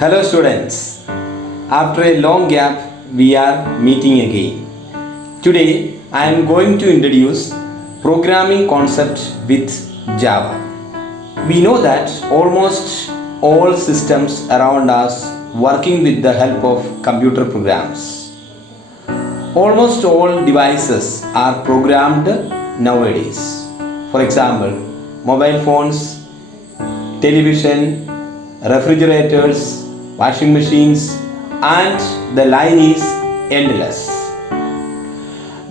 Hello students, after a long gap we are meeting again. Today I am going to introduce programming concept with Java. We know that almost all systems around us working with the help of computer programs. Almost all devices are programmed nowadays. For example, mobile phones, television, refrigerators, washing machines, and the line is endless.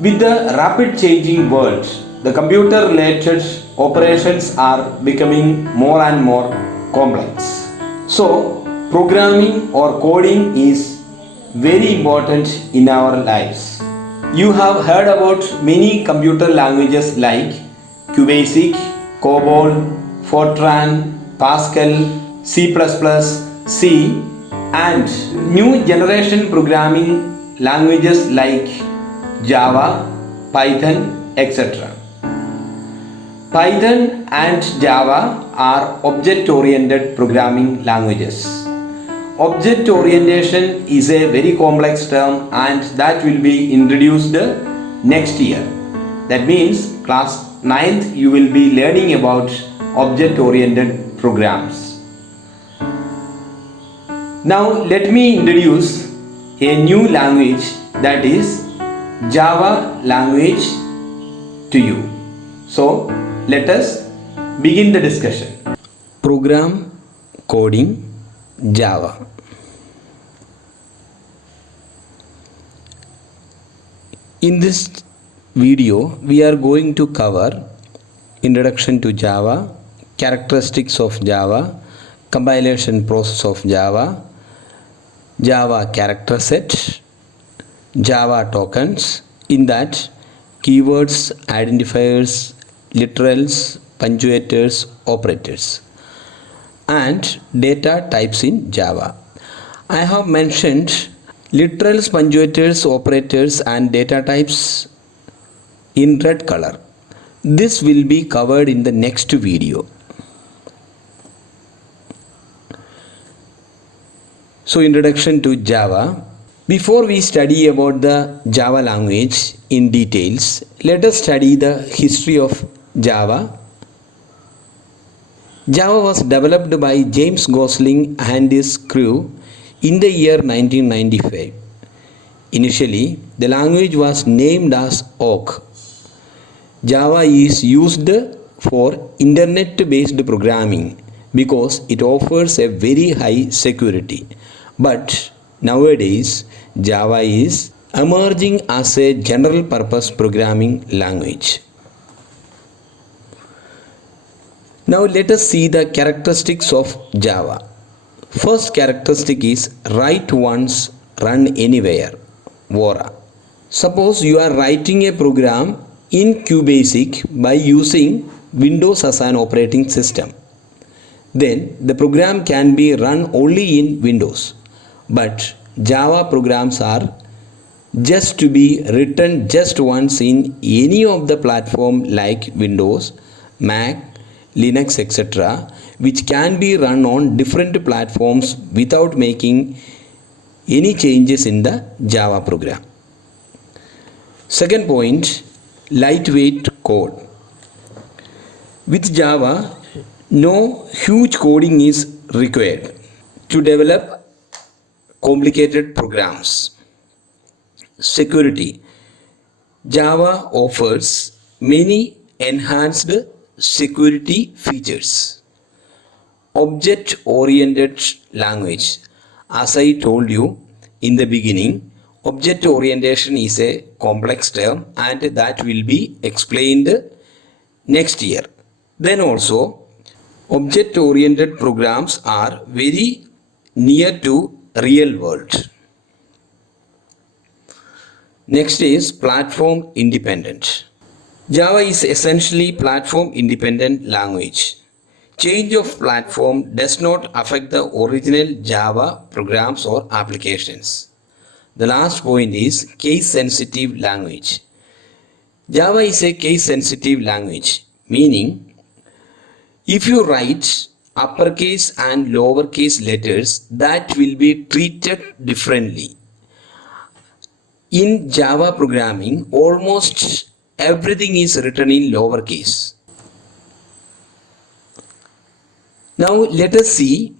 With the rapid changing world, the computer related operations are becoming more and more complex. So, programming or coding is very important in our lives. You have heard about many computer languages like QBasic, COBOL, Fortran, Pascal, C++, C, and new generation programming languages like Java, Python, etc. Python and Java are object-oriented programming languages. Object orientation is a very complex term and that will be introduced next year. That means class 9th you will be learning about object-oriented programs. Now let me introduce a new language, that is Java language, to you. So let us begin the discussion. Program coding Java. In this video we are going to cover introduction to Java, characteristics of Java, compilation process of Java, Java character set, Java tokens, in that keywords, identifiers, literals, punctuators, operators, and data types in Java. I have mentioned literals, punctuators, operators, and data types in red color. This will be covered in the next video. So, introduction to Java. Before we study about the Java language in details, let us study the history of Java. Java was developed by James Gosling and his crew in the year 1995. Initially, the language was named as Awk. Java is used for internet-based programming because it offers a very high security. But nowadays, Java is emerging as a general purpose programming language. Now let us see the characteristics of Java. First characteristic is write once, run anywhere, WORA. Suppose you are writing a program in QBasic by using Windows as an operating system. Then the program can be run only in Windows. But Java programs are just to be written just once in any of the platform like Windows, Mac, Linux, etc., which can be run on different platforms without making any changes in the Java program. Second point, lightweight code. With Java, no huge coding is required to develop complicated programs. Security. Java offers many enhanced security features. Object-oriented language. As I told you in the beginning, object orientation is a complex term and that will be explained next year. Then also, object-oriented programs are very near to real world. Next is platform independent. Java is essentially platform independent language. Change of platform does not affect the original Java programs or applications. The last point is case sensitive language. Java is a case sensitive language, meaning if you write uppercase and lowercase letters that will be treated differently. In Java programming, almost everything is written in lowercase. Now let us see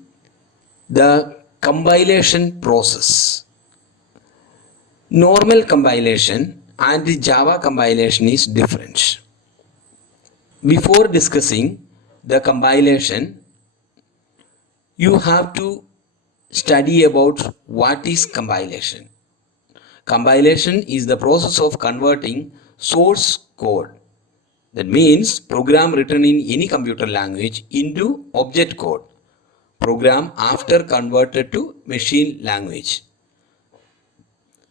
the compilation process. Normal compilation and the Java compilation is different. Before discussing the compilation, you have to study about what is compilation. Compilation is the process of converting source code, that means program written in any computer language, into object code, program after converted to machine language.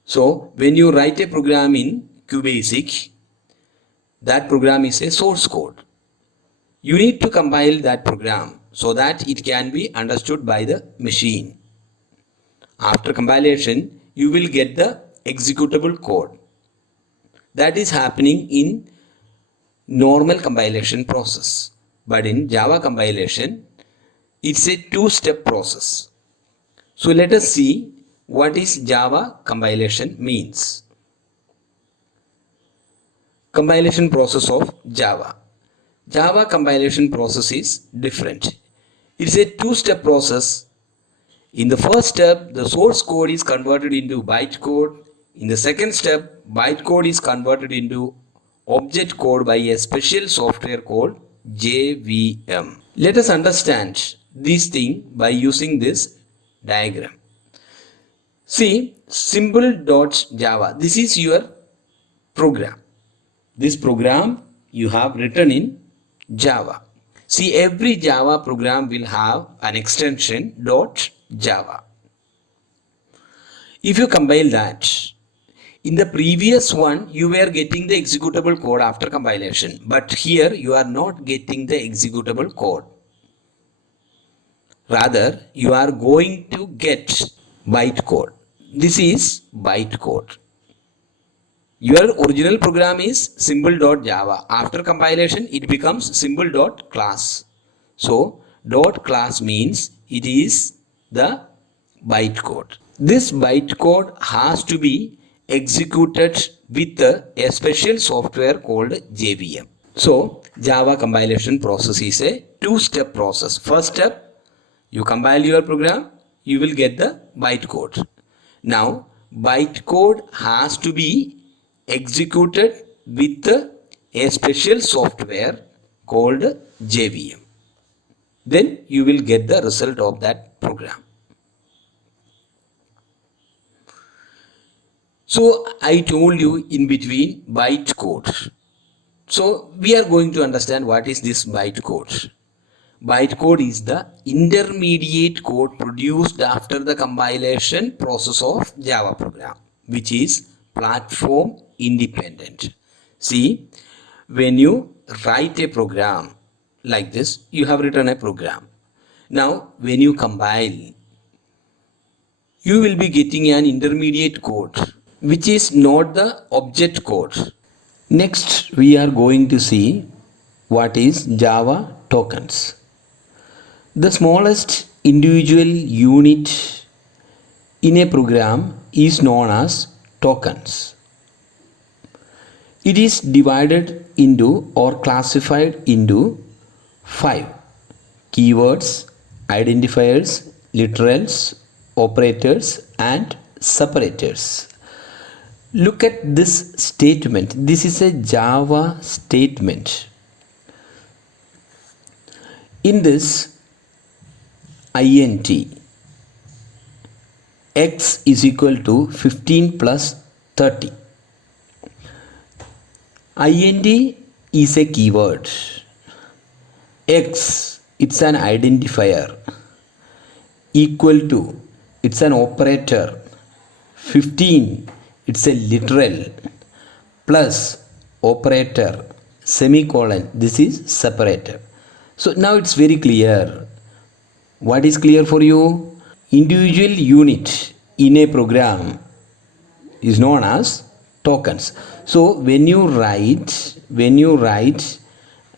So when you write a program in QBasic, that program is a source code. You need to compile that program so that it can be understood by the machine. After compilation, you will get the executable code. That is happening in normal compilation process. But in Java compilation, it's a two-step process. So let us see what is Java compilation means. Compilation process of Java. Java compilation process is different. It's a two-step process. In the first step, the source code is converted into bytecode. In the second step, bytecode is converted into object code by a special software called JVM. Let us understand this thing by using this diagram. See, symbol.java. This is your program. This program you have written in Java. See, every Java program will have an extension .java. If you compile that, in the previous one you were getting the executable code after compilation, but here you are not getting the executable code. Rather, you are going to get bytecode. This is bytecode. Your original program is symbol.java. After compilation, it becomes symbol.class. So, .class means it is the bytecode. This bytecode has to be executed with a special software called JVM. So, Java compilation process is a two-step process. First step, you compile your program, you will get the bytecode. Now, bytecode has to be executed with a special software called JVM. Then you will get the result of that program. So I told you in between bytecode. So we are going to understand what is this bytecode. Bytecode is the intermediate code produced after the compilation process of Java program, which is platform independent. See, when you write a program like this, you have written a program. Now, when you compile, you will be getting an intermediate code, which is not the object code. Next, we are going to see what is Java tokens. The smallest individual unit in a program is known as tokens. It is divided into or classified into 5: keywords, identifiers, literals, operators, and separators. Look at this statement. This is a Java statement. In this int, x is equal to 15 plus 30. int is a keyword. X, it's an identifier. Equal to, it's an operator. 15, it's a literal. Plus operator, semicolon, this is separator. So now it's very clear. What is clear for you? Individual unit in a program is known as tokens. So when you write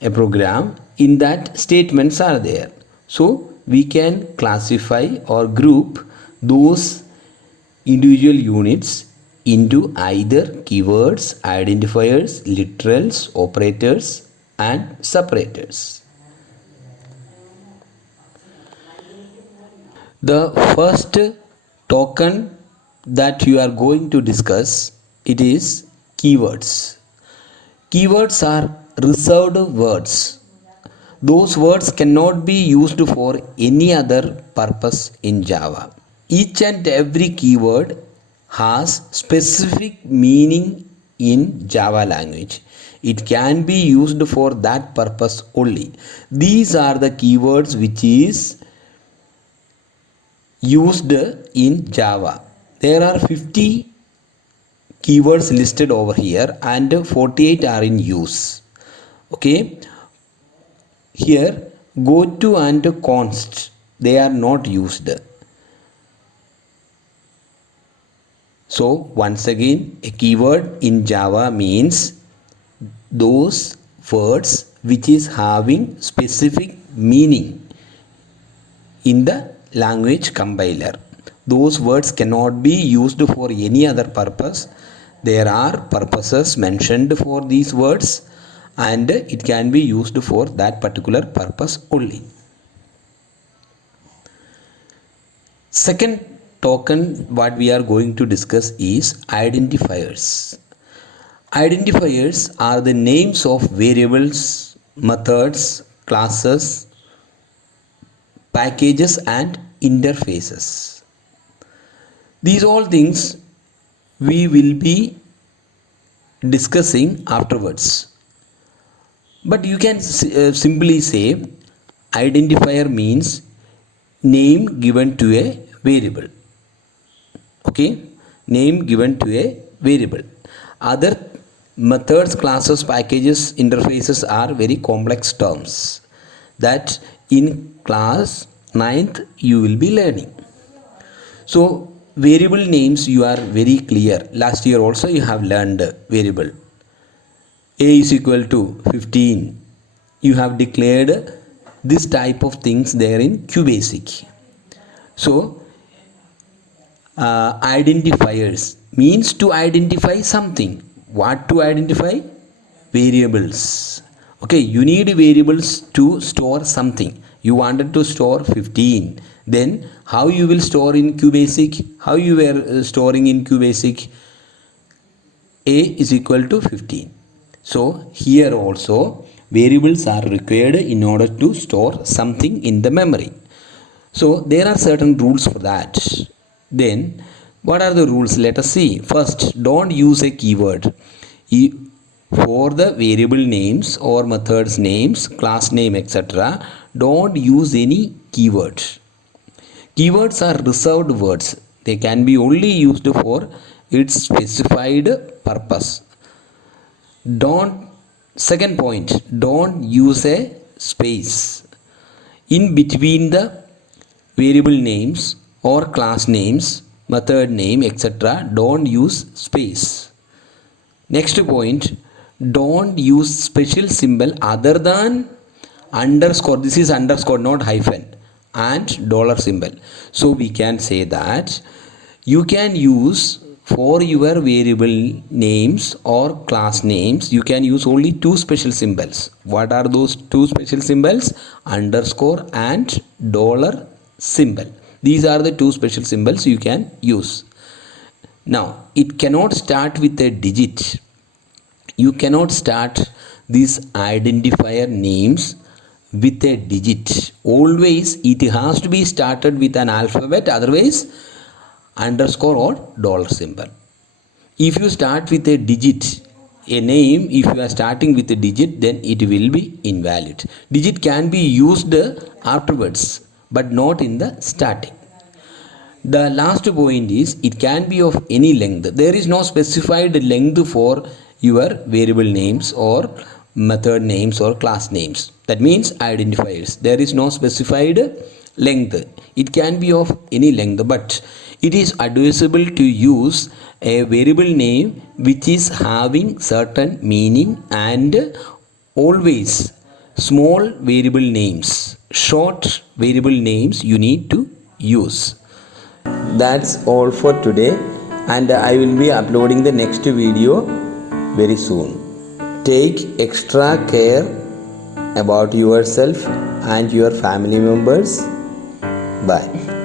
a program, in that statements are there. So we can classify or group those individual units into either keywords, identifiers, literals, operators and separators. The first token that you are going to discuss, it is keywords. Keywords are reserved words. Those words cannot be used for any other purpose in Java. Each and every keyword has specific meaning in Java language. It can be used for that purpose only. These are the keywords which is used in Java. There are 50 keywords listed over here and 48 are in use. Okay, here goto and const, they are not used. So once again, a keyword in Java means those words which is having specific meaning in the language compiler. Those words cannot be used for any other purpose. There are purposes mentioned for these words and it can be used for that particular purpose only. Second token what we are going to discuss is identifiers. Identifiers are the names of variables, methods, classes, packages and interfaces. These all things we will be discussing afterwards. But you can simply say identifier means name given to a variable. Okay, name given to a variable. Other methods, classes, packages, interfaces are very complex terms that in class 9th you will be learning. So variable names you are very clear. Last year also you have learned variable. A is equal to 15. You have declared this type of things there in QBasic. So identifiers means to identify something. What to identify? Variables. Okay, you need variables to store something. You wanted to store 15. Then how you will store in QBasic? How you were storing in QBasic? A is equal to 15. So here also variables are required in order to store something in the memory. So there are certain rules for that. Then what are the rules? Let us see. First, don't use a keyword for the variable names or methods names, class name, etc. Don't use any keyword. Keywords are reserved words. They can be only used for its specified purpose. Second point, don't use a space in between the variable names or class names, method name, etc. Don't use space. Next point, don't use special symbol other than underscore. This is underscore, not hyphen, and dollar symbol. So we can say that you can use for your variable names or class names, you can use only two special symbols. What are those two special symbols? Underscore and dollar symbol. These are the two special symbols you can use. Now it cannot start with a digit. You cannot start these identifier names with a digit. Always it has to be started with an alphabet, otherwise underscore or dollar symbol. If you start with a digit, a name, if you are starting with a digit, then it will be invalid. Digit can be used afterwards but not in the starting. The last point is it can be of any length. There is no specified length for your variable names or method names or class names. That means identifiers. There is no specified length. It can be of any length, but it is advisable to use a variable name which is having certain meaning and always small variable names, short variable names you need to use. That's all for today, and I will be uploading the next video very soon. Take extra care about yourself and your family members. Bye.